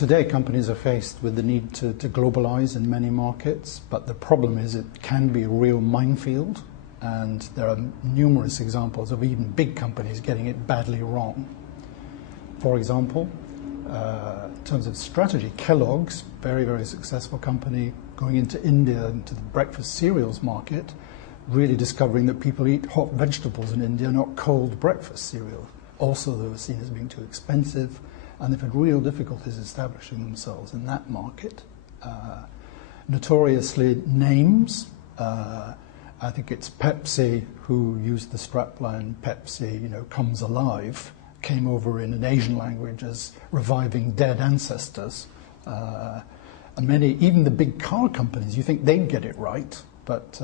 Today, companies are faced with the need to globalize in many markets, but the problem is it can be a real minefield, and there are numerous examples of even big companies getting it badly wrong. For example, in terms of strategy, Kellogg's, very, very successful company, going into India, into the breakfast cereals market, really discovering that people eat hot vegetables in India, not cold breakfast cereal. Also, they were seen as being too expensive, and they've had real difficulties establishing themselves in that market. Notoriously, names. I think it's Pepsi who used the strapline, Pepsi, comes alive, came over in an Asian language as reviving dead ancestors. And many, even the big car companies, you think they'd get it right, but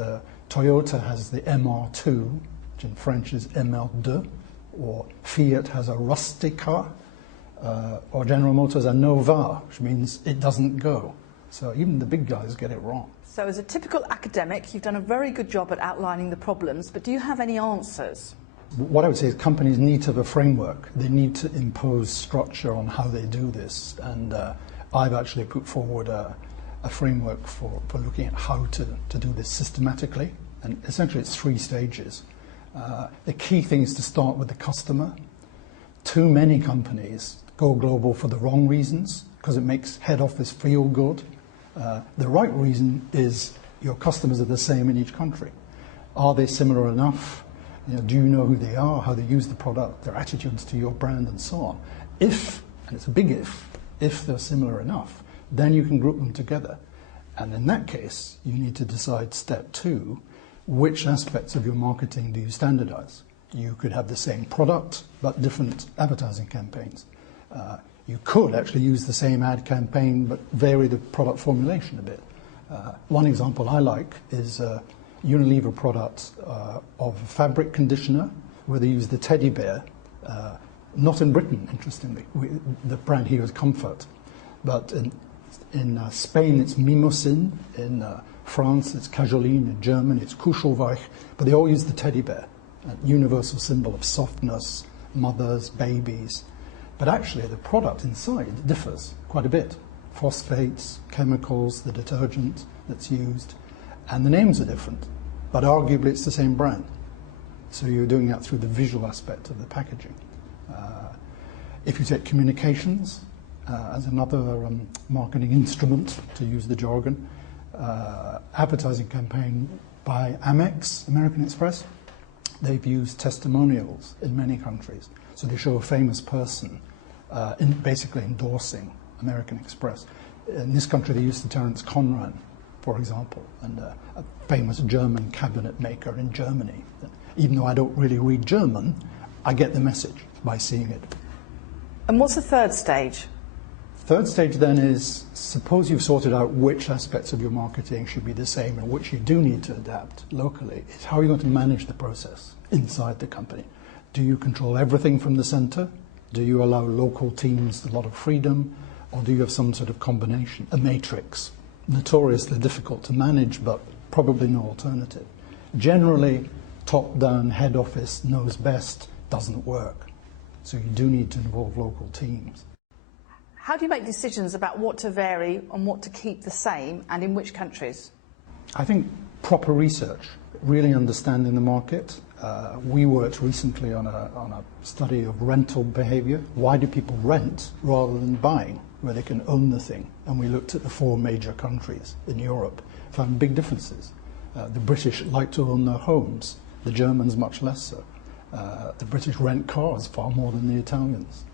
Toyota has the MR2, which in French is MR2, or Fiat has a Rustica, or General Motors a Nova, which means it doesn't go. So even the big guys get it wrong. So as a typical academic, you've done a very good job at outlining the problems, but do you have any answers? What I would say is companies need to have a framework. They need to impose structure on how they do this. And I've actually put forward a framework for looking at how to do this systematically. And essentially it's 3 stages. The key thing is to start with the customer. Too many companies go global for the wrong reasons, because it makes head office feel good. The right reason is your customers are the same in each country. Are they similar enough? Do you know who they are, how they use the product, their attitudes to your brand, and so on? If, and it's a big if they're similar enough, then you can group them together. And in that case, you need to decide, step 2, which aspects of your marketing do you standardize? You could have the same product, but different advertising campaigns. You could actually use the same ad campaign, but vary the product formulation a bit. One example I like is Unilever product of fabric conditioner, where they use the teddy bear. Not in Britain, interestingly. The brand here is Comfort. But in Spain, it's Mimosin. In France, it's Cajoline. In German, it's Kuschelweich. But they all use the teddy bear, a universal symbol of softness, mothers, babies. But actually, the product inside differs quite a bit. Phosphates, chemicals, the detergent that's used, and the names are different. But arguably, it's the same brand. So you're doing that through the visual aspect of the packaging. If you take communications as another marketing instrument, to use the jargon, advertising campaign by Amex, American Express, they've used testimonials in many countries. So they show a famous person basically endorsing American Express. In this country, they used the Terence Conran, for example, and a famous German cabinet maker in Germany. Even though I don't really read German, I get the message by seeing it. And what's the 3rd stage? 3rd stage then is, suppose you've sorted out which aspects of your marketing should be the same and which you do need to adapt locally. It's how are you going to manage the process inside the company? Do you control everything from the center? Do you allow local teams a lot of freedom? Or do you have some sort of combination, a matrix? Notoriously difficult to manage, but probably no alternative. Generally, top-down head office knows best doesn't work. So you do need to involve local teams. How do you make decisions about what to vary and what to keep the same, and in which countries? I think proper research, really understanding the market. We worked recently on a study of rental behavior. Why do people rent rather than buying, where they can own the thing? And we looked at the 4 major countries in Europe, found big differences. The British like to own their homes, the Germans much less so. The British rent cars far more than the Italians.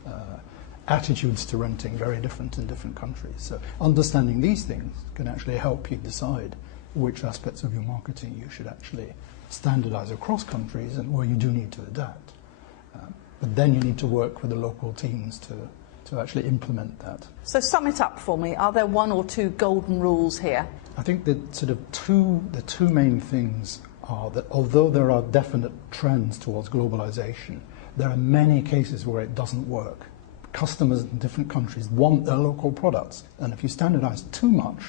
Attitudes to renting very different in different countries. So understanding these things can actually help you decide which aspects of your marketing you should actually standardize across countries and where you do need to adapt. But then you need to work with the local teams to actually implement that. So sum it up for me. Are there 1 or 2 golden rules here? I think that the two main things are that although there are definite trends towards globalization, there are many cases where it doesn't work. Customers in different countries want their local products, and if you standardize too much,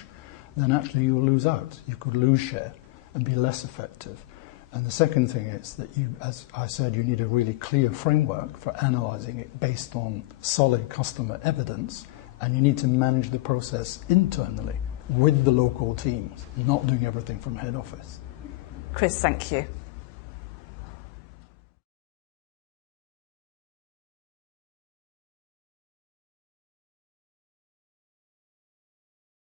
then actually you'll lose out. You could lose share and be less effective. And the second thing is that you, as I said, you need a really clear framework for analyzing it based on solid customer evidence and you need to manage the process internally with the local teams, not doing everything from head office. Chris, thank you.